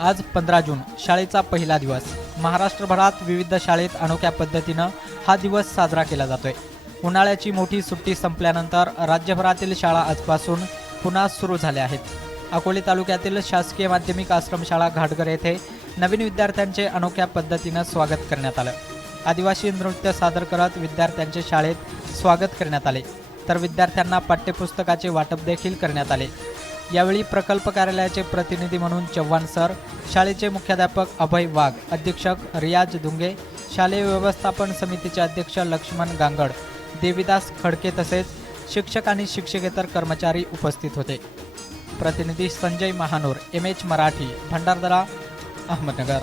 आज पंधरा जून शाळेचा पहिला दिवस. महाराष्ट्रभरात विविध शाळेत अनोख्या पद्धतीनं हा दिवस साजरा केला जातोय. उन्हाळ्याची मोठी सुट्टी संपल्यानंतर राज्यभरातील शाळा आजपासून पुन्हा सुरू झाल्या आहेत. अकोले तालुक्यातील शासकीय माध्यमिक आश्रमशाळा घाटघर येथे नवीन विद्यार्थ्यांचे अनोख्या पद्धतीनं स्वागत करण्यात आलं. आदिवासी नृत्य सादर करत विद्यार्थ्यांचे शाळेत स्वागत करण्यात आले. तर विद्यार्थ्यांना पाठ्यपुस्तकाचे वाटप देखील करण्यात आले. यावेळी प्रकल्प कार्यालयाचे प्रतिनिधी म्हणून चव्हाण सर शाळेचे मुख्याध्यापक अभय वाघ अधीक्षक रियाज दुंगे शालेय व्यवस्थापन समितीचे अध्यक्ष लक्ष्मण गांगड देवीदास खडके तसेच शिक्षक आणि शिक्षकेतर कर्मचारी उपस्थित होते. प्रतिनिधी संजय महानोर एम एच मराठी भंडारदरा अहमदनगर.